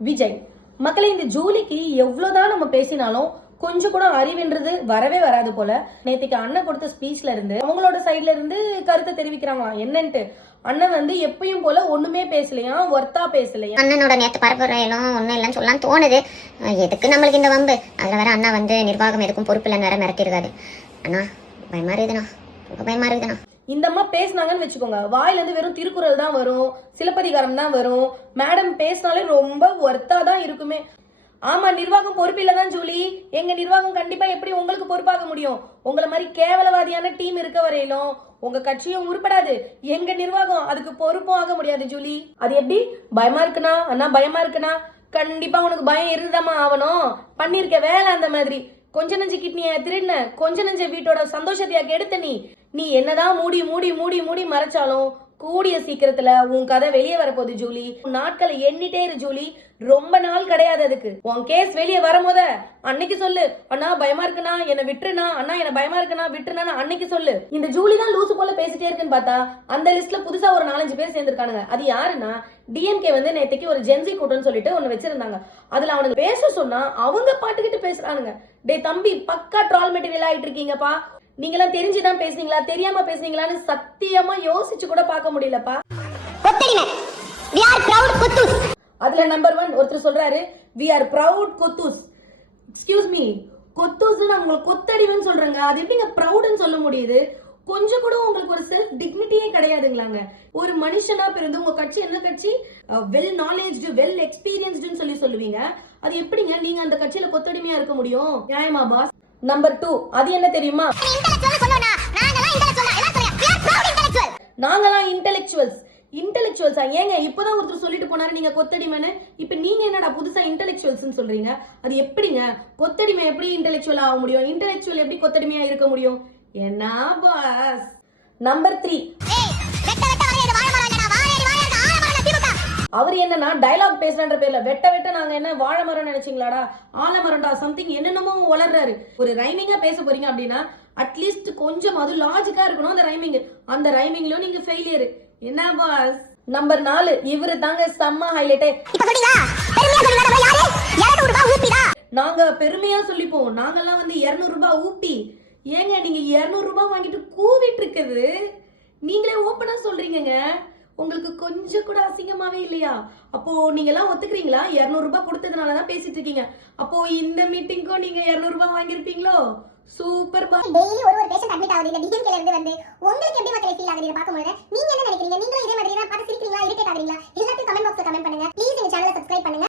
விஜய். மக்களை இந்த ஜூலிக்கு எவ்வளவுதான் நம்ம பேசினாலும் கொஞ்சம் கூட அறிவுன்றது வரவே வராது போல. நேற்றுக்கு அண்ணன் கொடுத்த ஸ்பீச்ல இருந்து அவங்களோட சைட்ல இருந்து கருத்தை தெரிவிக்கிறாங்களாம். என்னன்ட்டு அண்ணன் வந்து எப்பயும் போல ஒண்ணுமே பேசலையா, ஒர்த்தா பேசலையா. அண்ணனோட நேற்று பரப்புரையிலும் ஒன்றும் இல்லைன்னு சொல்லலாம் தோணுது. எதுக்கு நம்மளுக்கு இந்த வம்பு? அதில் வேற அண்ணா வந்து நிர்வாகம் எதுக்கும் பொறுப்பு இல்லைன்னு வேற மிரட்டிருக்காரு. அண்ணா பயமா இருக்குதுண்ணா, ரொம்ப பயமா இருக்குதுண்ணா. இந்த அம்மா பேசினாங்கன்னு வச்சுக்கோங்க, வாயில இருந்து வெறும் திருக்குறள் தான் வரும், சிலப்பதிகாரம் தான் வரும். மேடம் பேசினாலே ரொம்ப ஒர்த்தா தான் இருக்குமே. ஆமா, நிர்வாகம் பொறுப்பில்லைதான் ஜூலி. எங்க நிர்வாகம் கண்டிப்பா எப்படி உங்களுக்கு பொறுப்பாக முடியும்? உங்களை மாதிரி கேவலவாதியான டீம் இருக்க வரையிலும் உங்க கட்சியும் உருப்படாது. எங்க நிர்வாகம் அதுக்கு பொறுப்பும் ஆக முடியாது ஜூலி. அது எப்படி? பயமா இருக்குனா அண்ணா, பயமா இருக்குனா கண்டிப்பா உனக்கு பயம் இருந்துதாமா ஆகணும். பண்ணிருக்க வேலை அந்த மாதிரி. கொஞ்ச நெஞ்ச கிட்னிய திருடின, கொஞ்ச நெஞ்ச வீட்டோட சந்தோஷத்தையா கெடுத்த நீ என்னதான் மூடி மூடி மூடி மூடி மறைச்சாலும் கூடிய சீக்கிரத்துல உன் கதை வெளியே வரப்போகுது ஜூலி. நாட்களை எண்ணிட்டே இரு ஜூலி, ரொம்ப நாள் கிடையாது அதுக்கு. உன் கேஸ் வெளியே வரும்போத அன்னைக்கு சொல்லு, அண்ணா பயமா இருக்குண்ணா என்ன விட்டுருனா, அண்ணா என்ன பயமா இருக்குண்ணா விட்டுருனா அன்னைக்கு சொல்லு. இந்த ஜூலி தான் லூசு போல பேசிட்டே இருக்குன்னு பார்த்தா அந்த லிஸ்ட்ல புதுசா ஒரு 4-5 பேர் சேர்ந்திருக்கானுங்க. அது யாருன்னா, டிஎம்கே வந்து நேற்றுக்கு ஒரு ஜென்சி கூட்டம்னு சொல்லிட்டு ஒண்ணு வச்சிருந்தாங்க. அதுல அவனுக்கு பேச சொன்னா அவங்க பாட்டுக்கிட்டு பேசுறானுங்க. டே தம்பி, பக்கா ட்ரால் மெட்டீரியல் ஆயிட்டு இருக்கீங்கப்பா. நீங்களாம் தெரிஞ்சுதான் பேசுனீங்களா, தெரியாம பேசுனீங்களான்னு சத்தியமா யோசிச்சு கூட பார்க்க முடியலப்பா. அதுல நம்பர் 1 ஒருத்தர் சொல்றாரு, we are proud கொத்தூஸ். எக்ஸ்கியூஸ் மீ, கொத்தூஸ்னு உங்களுக்கு கொத்தடிமைன்னு சொல்றாங்க. அது எப்படிங்க ப்ரௌட்னு சொல்ல முடியுது? கொஞ்சம் கூட உங்களுக்கு ஒரு செல்ஃப் டிக்னிட்டியே கிடையாதுங்களாங்க. ஒரு மனுஷனா பிறந்து உங்க கட்சி என்ன கட்சி, வெல் நாலேஜ்டு வெல் எக்ஸ்பீரியன்ஸ்டுன்னு சொல்லுவீங்க. அது எப்படிங்க நீங்க அந்த கட்சியில கொத்தடிமையா இருக்க முடியும்? நியாயமா பாஸ்? நம்பர் 2, அது என்ன தெரியுமா? நாங்களாம் இன்டெலெக்சுவல்ஸா? ஏங்க இப்பதான் ஒருத்தர் சொல்லிட்டு போனாரு நீங்க கொத்தடிமைன்னு. இப்ப நீங்க என்னடா புதுசா இன்டெலெக்சுவல்ஸ் சொல்றீங்க? அது எப்படிங்க? கொத்தடிமை எப்படி இன்டெலெக்சுவல் ஆக முடியும்? இன்டெலெக்சுவல் எப்படி கொத்தடிமையா இருக்க முடியும்? என்ன பாஸ்? நம்பர் 3, அவர் என்னன்னா டயலாக் பேசுறன்ற பேர்ல வெட்ட நாங்க என்ன வாழை மரம் நினைச்சீங்களாடா, ஆலமரம்டா சம்திங் என்னென்னமோ வளர்றாரு. ஒரு ரைமிங்கா பேச போறீங்க அப்படின்னா அட்லீஸ்ட் கொஞ்சம் அது லாஜிக்கா இருக்கணும் அந்த ரைமிங். அந்த ரைமிங்லயும் நீங்க ஃபெயிலியர். என்ன பாஸ்? நம்பர் 4, இவரு தாங்க செம்ம ஹைலைட்டே. நாங்க பெருமையா சொல்லிப்போம், நாங்கெல்லாம் வந்து 200 ரூபாய் ஊப்பி. ஏங்க நீங்க 200 ரூபாய் வாங்கிட்டு கூவிட்டு இருக்குது நீங்களே ஓப்பனா சொல்றீங்க. உங்களுக்கு கொஞ்சம் கூட அசிங்கமாவே இல்லையா? அப்போ நீங்க எல்லாம் ஒத்துக்கிறீங்களா? 200 ரூபாய் கொடுத்ததுனாலதான் பேசிட்டு இருக்கீங்க. அப்போ இந்த மீட்டிங்க்கும் நீங்க 200 ரூபாய் வாங்கிருப்பீங்களோ? சூப்பர் பா. டெய்லி ஒரு பேஷண்ட் அட்மிட் ஆகுது இந்த டிஎம்கேல இருந்து வந்து. உங்களுக்கு எப்படி மக்களே ஃபீல் ஆகுது இத பாக்கும்போது? நீங்க என்ன நினைக்கிறீங்க? நீங்களும் இதே மாதிரி தான் பார்த்து சிரிக்கிறீங்களா, இரிட்டேட் ஆகுறீங்களா? எல்லாத்தையும் கமெண்ட் பாக்ஸ்ல கமெண்ட் பண்ணுங்க. ப்ளீஸ் இந்த சேனலை சப்ஸ்கிரைப் பண்ணுங்க.